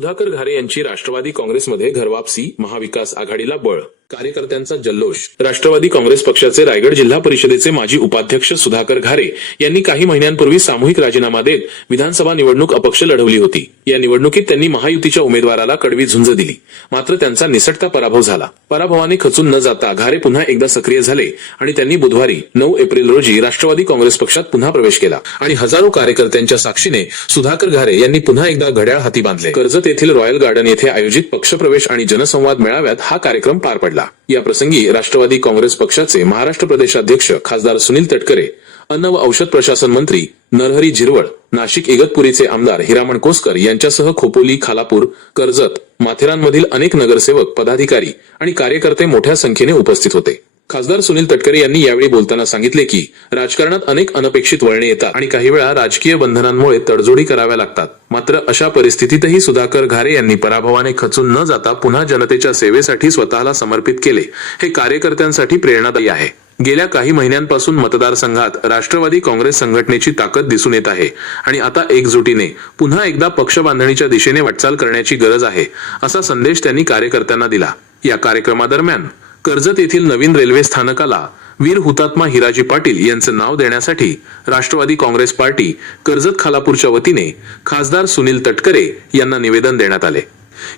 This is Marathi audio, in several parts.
सुधाकर घारे यांची राष्ट्रवादी काँग्रेसमध्ये घरवापसी महाविकास आघाडीला बळ कार्यकर्त्यांचा जल्लोष. राष्ट्रवादी काँग्रेस पक्षाचे रायगड जिल्हा परिषदेचे माजी उपाध्यक्ष सुधाकर घारे यांनी काही महिन्यांपूर्वी सामूहिक राजीनामा देत विधानसभा निवडणूक अपक्ष लढवली होती. या निवडणुकीत त्यांनी महायुतीच्या उमेदवाराला कडवी झुंज दिली. मात्र त्यांचा निसटता पराभव झाला. पराभवाने खचून न जाता घारे पुन्हा एकदा सक्रिय झाले आणि त्यांनी बुधवारी नऊ एप्रिल रोजी राष्ट्रवादी काँग्रेस पक्षात पुन्हा प्रवेश केला. आणि हजारो कार्यकर्त्यांच्या साक्षीने सुधाकर घारे यांनी पुन्हा एकदा घड्याळ हाती बांधले. कर्जत येथील रॉयल गार्डन येथे आयोजित पक्षप्रवेश आणि जनसंवाद मेळाव्यात हा कार्यक्रम पार पडला. या प्रसंगी राष्ट्रवादी काँग्रेस पक्षाचे महाराष्ट्र प्रदेशाध्यक्ष खासदार सुनील तटकरे अन्न व औषध प्रशासन मंत्री नरहरी झिरवळ नाशिक इगतपुरीचे आमदार हिरामण कोसकर यांच्यासह खोपोली खालापूर कर्जत माथेरानमधील अनेक नगरसेवक पदाधिकारी आणि कार्यकर्ते मोठ्या संख्येने उपस्थित होते. खासदार सुनील तटकरे यांनी यावेळी बोलताना सांगितले की राजकारणात अनेक अनपेक्षित वळणे येतात आणि काही वेळा राजकीय बंधनांमुळे तडजोडी कराव्या लागतात. मात्र अशा परिस्थितीतही सुधाकर घारे यांनी पराभवाने खचून न जाता पुन्हा जनतेच्या सेवेसाठी स्वतःला समर्पित केले. हे कार्यकर्त्यांसाठी प्रेरणादायी आहे. गेल्या काही महिन्यांपासून मतदारसंघात राष्ट्रवादी काँग्रेस संघटनेची ताकद दिसून येत आहे आणि आता एकजुटीने पुन्हा एकदा पक्ष बांधणीच्या दिशेने वाटचाल करण्याची गरज आहे असा संदेश त्यांनी कार्यकर्त्यांना दिला. या कार्यक्रमादरम्यान कर्जत येथील नवीन रेल्वे स्थानकाला वीर हुतात्मा हिराजी पाटील यांचं नाव देण्यासाठी राष्ट्रवादी काँग्रेस पार्टी कर्जत खालापूरच्या वतीने खासदार सुनील तटकरे यांना निवेदन देण्यात आले.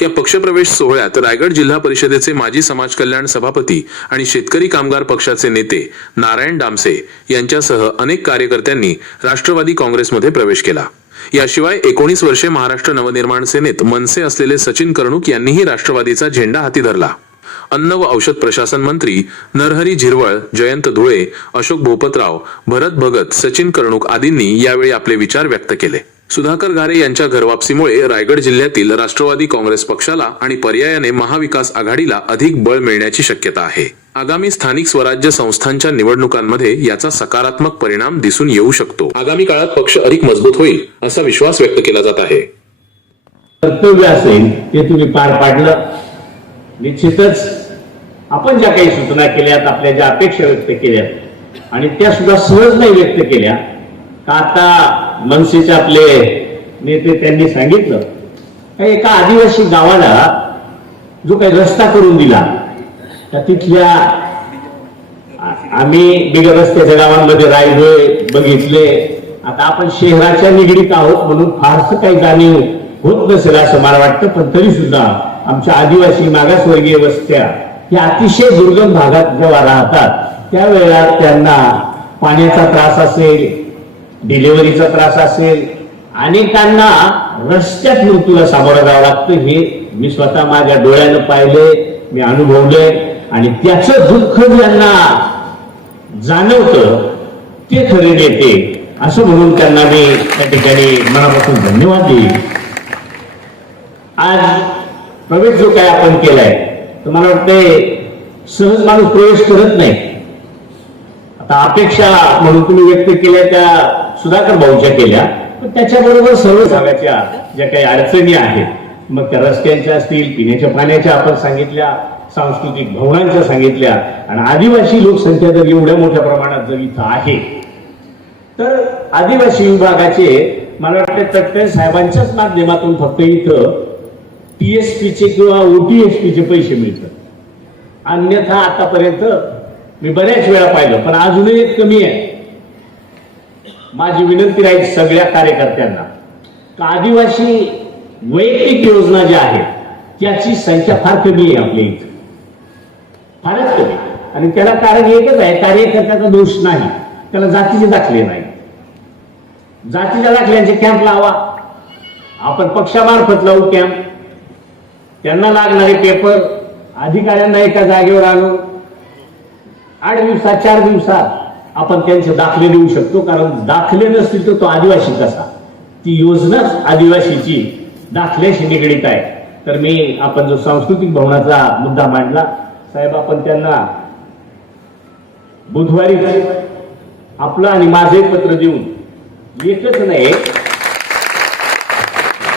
या पक्षप्रवेश सोहळ्यात रायगड जिल्हा परिषदेचे माजी समाज कल्याण सभापती आणि शेतकरी कामगार पक्षाचे नेते नारायण डामसे यांच्यासह अनेक कार्यकर्त्यांनी राष्ट्रवादी काँग्रेसमध्ये प्रवेश केला. याशिवाय एकोणीस वर्षे महाराष्ट्र नवनिर्माण सेनेत मनसे असलेले सचिन कर्णुक यांनीही राष्ट्रवादीचा झेंडा हाती धरला. अन्न व औषध प्रशासन मंत्री नरहरी झिरवळ जयंत धुळे अशोक भोपतराव भरत भगत सचिन कर्णुक आदींनी यावेळी आपले विचार व्यक्त केले. सुधाकर घारे यांच्या घरवापसीमुळे रायगड जिल्ह्यातील राष्ट्रवादी काँग्रेस पक्षाला आणि पर्यायाने महाविकास आघाडीला अधिक बळ मिळण्याची शक्यता आहे. आगामी स्थानिक स्वराज्य संस्थांच्या निवडणुकांमध्ये याचा सकारात्मक परिणाम दिसून येऊ शकतो. आगामी काळात पक्ष अधिक मजबूत होईल असा विश्वास व्यक्त केला जात आहे. कर्तव्य असेल ते तुम्ही पार पाडलं. निश्चितच आपण ज्या काही सूचना केल्यात आपल्या ज्या अपेक्षा व्यक्त केल्यात आणि त्या सुद्धा सहज नाही व्यक्त केल्या का आता मनसेचे आपले नेते त्यांनी सांगितलं का एका आदिवासी गावाला जो काही रस्ता करून दिला त्या तिथल्या आम्ही बिगर रस्त्याच्या गावांमध्ये राहिलोय बघितले. आता आपण शहराच्या निगडीत आहोत म्हणून फारसं काही जाणीव होत नसेल असं मला वाटतं पण तरी सुद्धा आमच्या आदिवासी मागासवर्गीय वस्त्या या अतिशय दुर्गम भागात जेव्हा राहतात त्यावेळेला त्यांना पाण्याचा त्रास असेल डिलिव्हरीचा त्रास असेल अनेकांना रस्त्यात मृत्यूला सामोरं जावं लागतं हे मी स्वतः माझ्या डोळ्यानं पाहिले मी अनुभवले आणि त्याचं दुःख ज्यांना जाणवतं ते खरे नेते. असं म्हणून त्यांना मी त्या ठिकाणी मनापासून धन्यवाद देईल आज प्रवेश जो काय आपण केलाय तर मला वाटतंय सहज माणूस प्रवेश करत नाही. आता अपेक्षा म्हणून तुम्ही व्यक्त केल्या त्या सुधाकर भाऊच्या केल्या पण त्याच्याबरोबर सर्व भागाच्या ज्या काही अडचणी आहेत मग त्या रस्त्यांच्या असतील पिण्याच्या पाण्याच्या आपण सांगितल्या सांस्कृतिक भवनांच्या सांगितल्या आणि आदिवासी लोकसंख्या जर एवढ्या मोठ्या प्रमाणात जर इथं आहे तर आदिवासी विभागाचे मला वाटतं तटकरे साहेबांच्याच माध्यमातून फक्त इथं टीएसपीचे किंवा ओटीएसपीचे पैसे मिळतात. अन्यथा आतापर्यंत मी बऱ्याच वेळा पाहिलं पण अजूनही कमी आहे. माझी विनंती राहील सगळ्या कार्यकर्त्यांना का आदिवासी वैयक्तिक योजना ज्या आहेत त्याची संख्या फार कमी आहे आपल्या इथं. फारच कमी आणि त्याला कारण एकच आहे कार्यकर्त्याचा दोष नाही त्याला जातीचे दाखले नाही. जातीच्या दाखल्यांचे कॅम्प लावा. आपण पक्षामार्फत लावू कॅम्प त्यांना लागणारे पेपर अधिकाऱ्यांना एका जागेवर आणून आठ दिवसात चार दिवसात आपण त्यांचे दाखले देऊ शकतो कारण दाखले नसतील तर तो आदिवासी कसा? ती योजनाच आदिवासीची दाखल्याशी निगडीत आहे. तर मी आपण जो सांस्कृतिक भवनाचा मुद्दा मांडला साहेब आपण त्यांना बुधवारी आपलं आणि माझे पत्र देऊन एकच नाही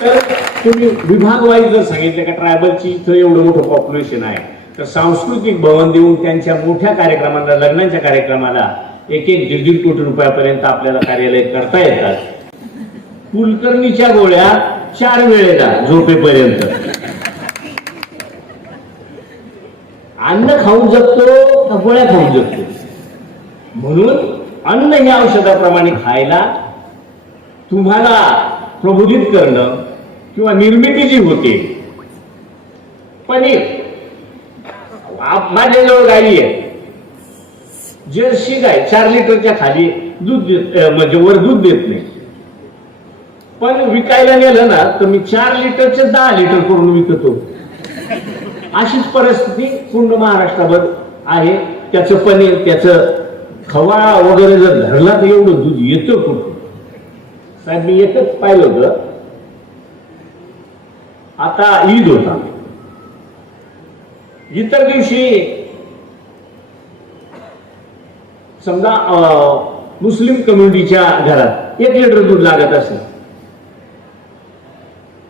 तर तुम्ही विभाग वाईज जर सांगितलं का ट्रायबलची इथं एवढं मोठं पॉप्युलेशन आहे तर सांस्कृतिक भवन देऊन त्यांच्या मोठ्या कार्यक्रमाला लग्नाच्या कार्यक्रमाला एक एक दीड दीड कोटी रुपयापर्यंत आपल्याला कार्यालय करता येतात. कुलकर्णीच्या गोळ्या चार वेळेला झोपेपर्यंत. अन्न खाऊन जगतो का गोळ्या खाऊन जगतो? म्हणून अन्न हे औषधाप्रमाणे खायला तुम्हाला प्रबोधित करणं किंवा निर्मिती जी होते. पनीर आप- माझ्याजवळ गाडी आहे. जर्सी गाय चार लिटरच्या खाली दूध देत म्हणजे वर दूध देत नाही. पण विकायला नेलं ना तर मी चार लिटरचे दहा लिटर करून विकतो. अशीच परिस्थिती पूर्ण महाराष्ट्रावर आहे. त्याचं पनीर त्याचं खवा वगैरे जर धरला तर एवढं दूध येतं कुठं? साहेब मी एकच पाहिलं होतं. आता ईद होता. इतर दिवशी समजा अं, मुस्लिम कम्युनिटीच्या घरात एक लिटर दूध लागत असेल.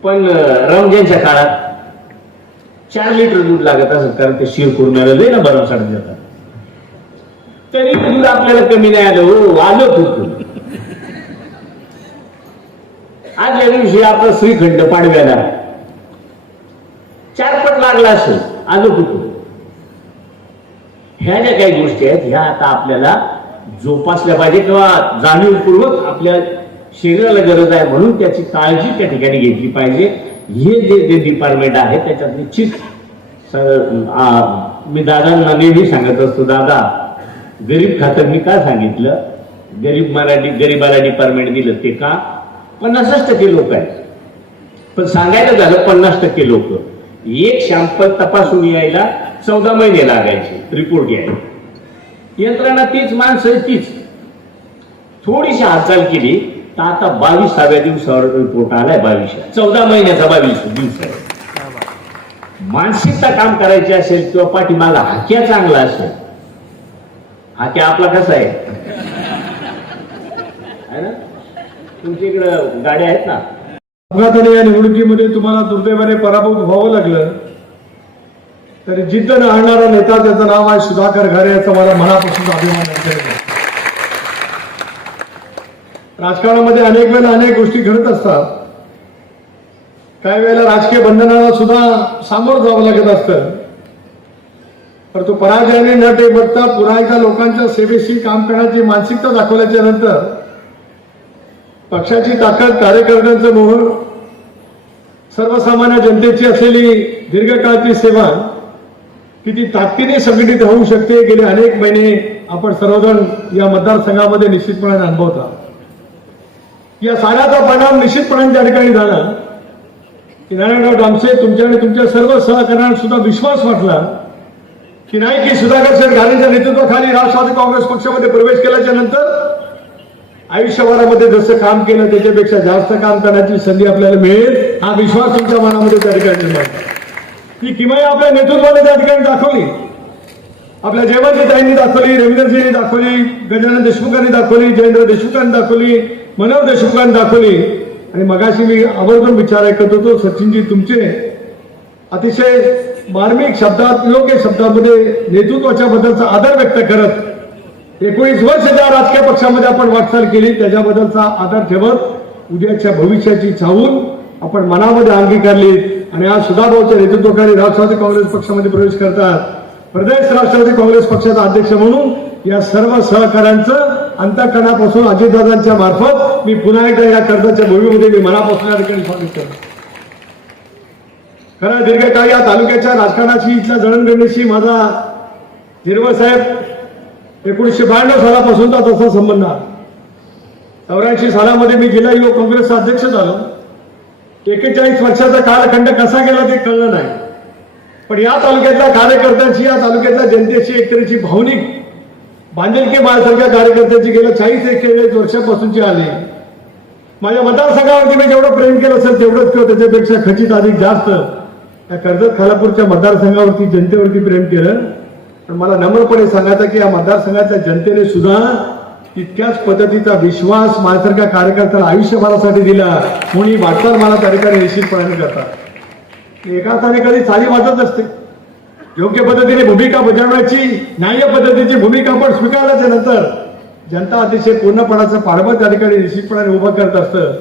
पण रमजानच्या काळात चार लिटर दूध लागत असेल कारण ते शिर कुरणाला लय ना भरमसाठ देतात. तरी दूध आपल्याला कमी नाही आलं हो आलं कुठून आज या दिवशी आपलं श्रीखंड पाडव्याला लागला असेल आलं कुठून? ह्या ज्या काही गोष्टी आहेत ह्या आता आपल्याला जोपासल्या पाहिजे किंवा जाणीवपूर्वक आपल्या शरीराला गरज आहे म्हणून त्याची काळजी त्या ठिकाणी घेतली पाहिजे. हे जे जे डिपार्टमेंट आहे त्याच्यात निश्चित मी दादांना नेहमी सांगत असतो दादा गरीब खातं मी का सांगितलं? गरीब मराठी गरीबाला डिपार्टमेंट दिलं ते का? पन्नासच टक्के लोक आहेत. पण सांगायला झालं पन्नास टक्के लोक. एक शॅम्पल तपासून यायला चौदा महिने लागायचे रिपोर्ट यायला यंत्रणा तीच माणसं तीच. थोडीशी हालचाल केली तर आता बावीसाव्या दिवसावर रिपोर्ट आलाय बावीस चौदा महिन्याचा बावीस दिवस आहे. मानसिकता काम करायची असेल किंवा पाठीमागा हाक्या चांगला असेल हाक्या आपला कसा आहे? ना? तुमच्या इकडं गाड्या आहेत ना? अपघाताने या निवडणुकीमध्ये तुम्हाला दुर्दैवाने पराभूत व्हावं लागलं तरी जिद्द न आणणारा नेता त्याचं नाव आहे सुधाकर घरे याचा मला मनापासून अभिमान राजकारणामध्ये अनेक वेळेला अनेक गोष्टी घडत असतात. काही वेळेला राजकीय बंधनाला सुद्धा सामोरं जावं लागत असतं. परंतु पराजयाने न ते पुरायच्या लोकांच्या सेवेशी काम करण्याची मानसिकता दाखवल्याच्या नंतर पक्षाची ताकद कार्यकर्त्यांचं मोहर. सर्वसामान्य जनतेची असलेली दीर्घकाळची सेवा किती ताकदीने संघटित होऊ शकते गेले अनेक महिने आपण सर्वजण या मतदारसंघामध्ये निश्चितपणे अनुभवता. या साऱ्याचा परिणाम निश्चितपणे त्या ठिकाणी झाला. की नारायणराव डामसे तुमच्या आणि तुमच्या सर्व सहकार्यांना सुद्धा विश्वास वाटला की नाही की सुधाकर शेठ घालेंच्या नेतृत्वाखाली राष्ट्रवादी काँग्रेस पक्षामध्ये प्रवेश केल्याच्यानंतर आयुष्यभरामध्ये जसं काम केलं त्याच्यापेक्षा जास्त काम करण्याची संधी आपल्याला मिळेल हा विश्वास तुमच्या मनामध्ये त्या ठिकाणी निर्माण झाला. ही आपल्या नेतृत्वाने त्या ठिकाणी दाखवली आपल्या जयमंतीताईंनी दाखवली रवींद्रजींनी दाखवली गजानन देशमुखांनी दाखवली जयेंद्र देशमुखांनी दाखवली मनोहर देशमुखांनी दाखवली आणि मगाशी मी आवर्जून विचार ऐकत होतो सचिनजी तुमचे अतिशय मार्मिक शब्दात योग्य शब्दामध्ये नेतृत्वाच्या बद्दलचा आदर व्यक्त करत एकोणीस वर्ष ज्या राजकीय पक्षामध्ये आपण वाटचाल केली त्याच्याबद्दलचा आधार ठेवत उद्याच्या भविष्याची चाहून आपण मनामध्ये अंगीकारली आणि आज सुधाभाऊच्या नेतृत्वाखाली राष्ट्रवादी काँग्रेस पक्षामध्ये प्रवेश करतात. प्रदेश राष्ट्रवादी काँग्रेस पक्षाचा अध्यक्ष म्हणून या सर्व सहकाऱ्यांचं अंतकरणापासून अजितदादांच्या मार्फत मी पुन्हा एकदा या कर्जाच्या भूमीमध्ये मी मनापासून या ठिकाणी स्वागत करतो. खरं दीर्घकाळ या तालुक्याच्या राजकारणाशी इथल्या जडणघडणीशी माझा हिरवळ साहेब एकोणीसशे ब्याण्णव सालापासूनचा तसा संबंध आहे. चौऱ्याऐंशी सालामध्ये मी जिल्हा युवक काँग्रेसचा अध्यक्ष झालो. एकेचाळीस वर्षाचा कालखंड कसा गेला ते कळलं नाही. पण या तालुक्यातल्या कार्यकर्त्यांची या तालुक्यातल्या जनतेची एक तऱ्हेची भावनिक बांधिलकी माझ्यासारख्या कार्यकर्त्यांची गेल्या चाळीस एक्केचाळीस वर्षापासूनची आली. माझ्या मतदारसंघावरती मी जेवढं प्रेम केलं असेल तेवढंच किंवा त्याच्यापेक्षा खचित अधिक जास्त या कर्जत खालापूरच्या मतदारसंघावरती जनतेवरती प्रेम केलं. पण मला नम्रपणे सांगायचं की या मतदारसंघातल्या जनतेने सुद्धा तितक्याच पद्धतीचा विश्वास माझ्यासारख्या कार्यकर्त्याला आयुष्यभरासाठी दिला. म्हणून ही वाटचाल मला त्या ठिकाणी निश्चितपणाने करतात. एका अर्थाने कधी चाली वाजत असते. योग्य पद्धतीने भूमिका बजावण्याची न्याय्य पद्धतीची भूमिका पण स्वीकारल्याच्या नंतर जनता अतिशय पूर्णपणाचं पाठबळ त्या ठिकाणी निश्चितपणाने उभं करत असतं.